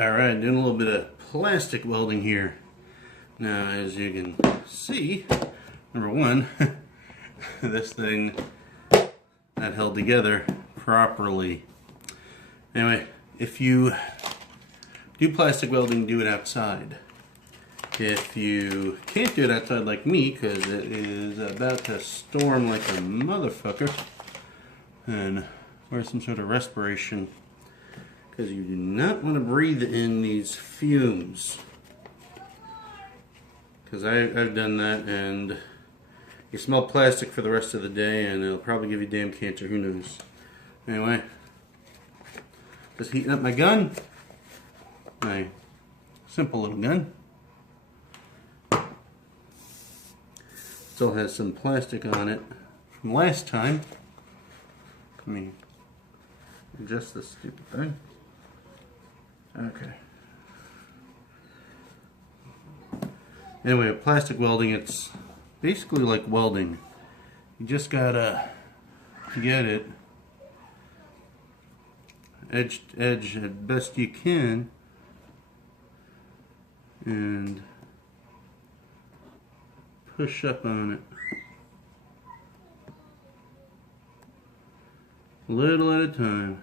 Alright, doing a little bit of plastic welding here. Now, as you can see, number one, this thing not held together properly. Anyway, if you do plastic welding, do it outside. If you can't do it outside like me, because it is about to storm like a motherfucker, then wear some sort of respiration, because you do not want to breathe in these fumes. Because I've done that, and you smell plastic for the rest of the day, and it'll probably give you damn cancer, who knows. Anyway, just heating up my gun, my simple little gun. Still has some plastic on it from last time. Let me adjust this stupid thing. Okay. Anyway, plastic welding, it's basically like welding. You just gotta get it edge to edge as best you can, and push up on it little at a time.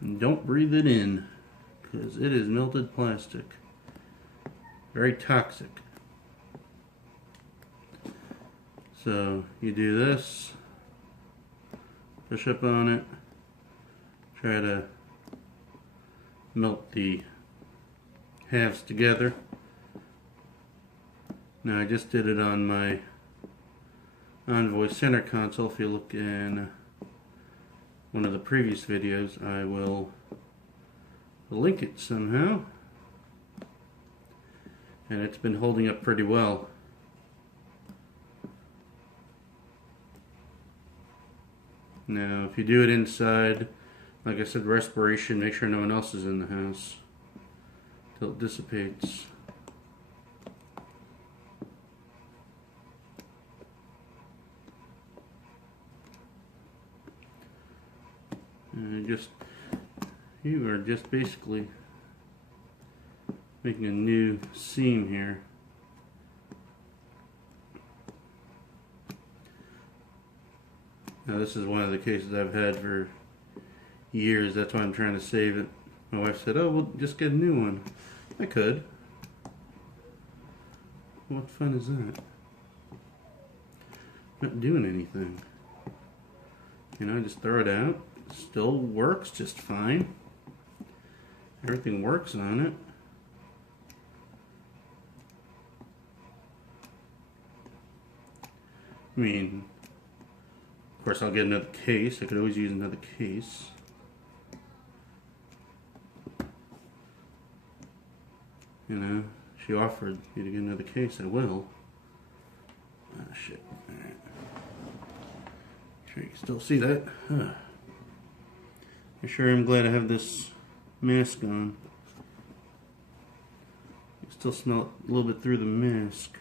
And don't breathe it in, because it is melted plastic. Very toxic. So you do this, push up on it, try to melt the halves together. Now I just did it on my Envoy center console. If you look in one of the previous videos, I will link it somehow, and it's been holding up pretty well. Now if you do it inside, like I said, respiration, make sure no one else is in the house till it dissipates. And you are just basically making a new seam here. Now this is one of the cases I've had for years, that's why I'm trying to save it. My wife said, oh, we'll just get a new one. I could. What fun is that? Not doing anything. You know, just throw it out. Still works just fine. Everything works on it. I mean, of course I'll get another case. I could always use another case. You know, she offered me to get another case, I will. Ah, shit. Alright. Sure you can still see that. Huh. I sure am glad I have this mask on. You still smell it a little bit through the mask.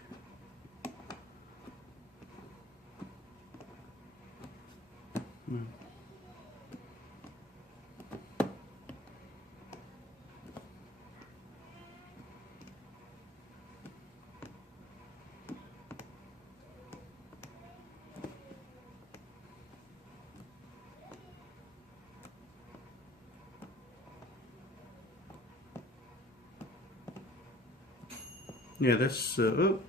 Yeah, this, oh,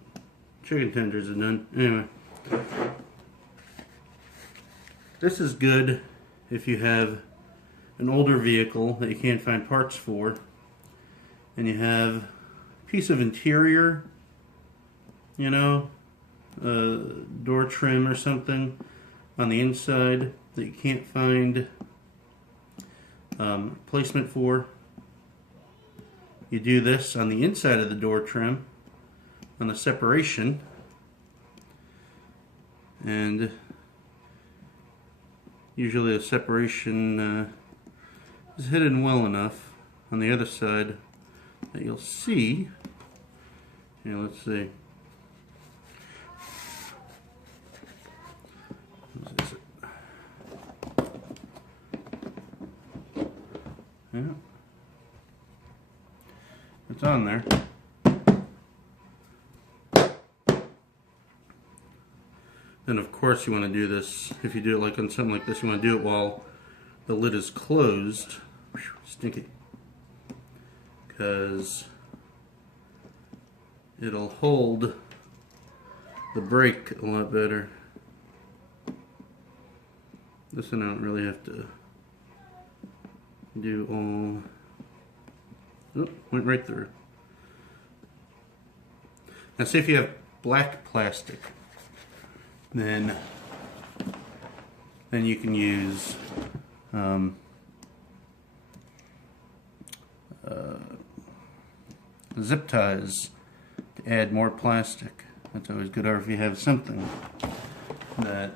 chicken tenders are done. Anyway, this is good if you have an older vehicle that you can't find parts for, and you have a piece of interior, you know, door trim or something on the inside that you can't find placement for. You do this on the inside of the door trim, on the separation, and usually the separation is hidden well enough on the other side that you'll see. Here, let's see. It's on there. Then of course you want to do this, if you do it like on something like this, you want to do it while the lid is closed. Stinky. Because it'll hold the brake a lot better. This one I don't really have to do all. Oh, went right through. Now see if you have black plastic, then you can use zip ties to add more plastic. That's always good. Or if you have something that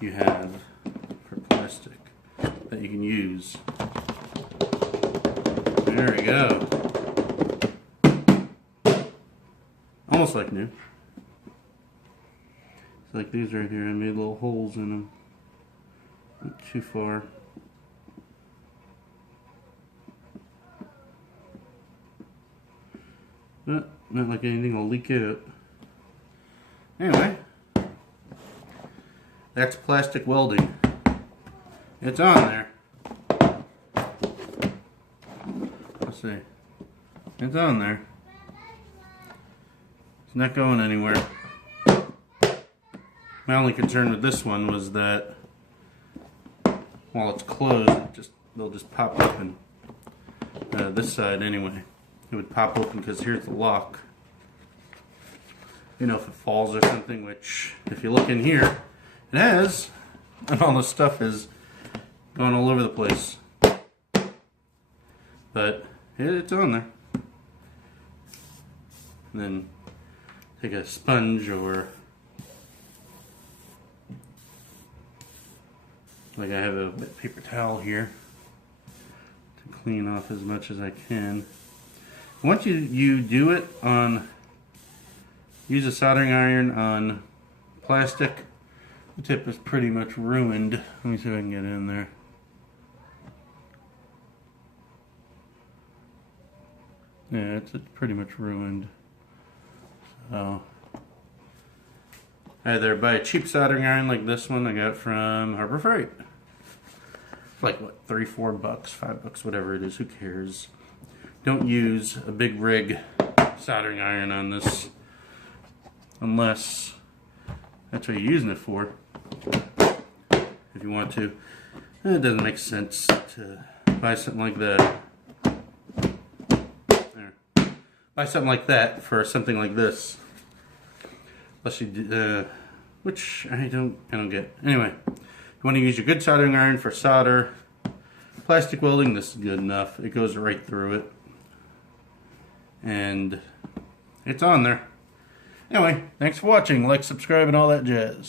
you have for plastic that you can use. There we go. Almost like new. It's like these right here. I made little holes in them. Not too far. But not like anything will leak out. Anyway, that's plastic welding. It's on there. Let's see. It's on there. It's not going anywhere. My only concern with this one was that while it's closed, they'll just pop open. This side anyway. It would pop open because here's the lock. You know, if it falls or something, which if you look in here, it has, and all the stuff is going all over the place. But it's on there. And then take a sponge or like I have a wet paper towel here to clean off as much as I can. Once you do it on, use a soldering iron on plastic, the tip is pretty much ruined. Let me see if I can get in there. Yeah, it's pretty much ruined. So either buy a cheap soldering iron like this one I got from Harbor Freight. It's like what, $3, $4, $5, whatever it is, who cares. Don't use a big rig soldering iron on this unless that's what you're using it for. If you want to. It doesn't make sense to buy something like that. There. Buy something like that for something like this. Unless you do, which I don't get. Anyway, you want to use your good soldering iron for solder. Plastic welding, this is good enough. It goes right through it. And it's on there. Anyway, thanks for watching. Like, subscribe, and all that jazz.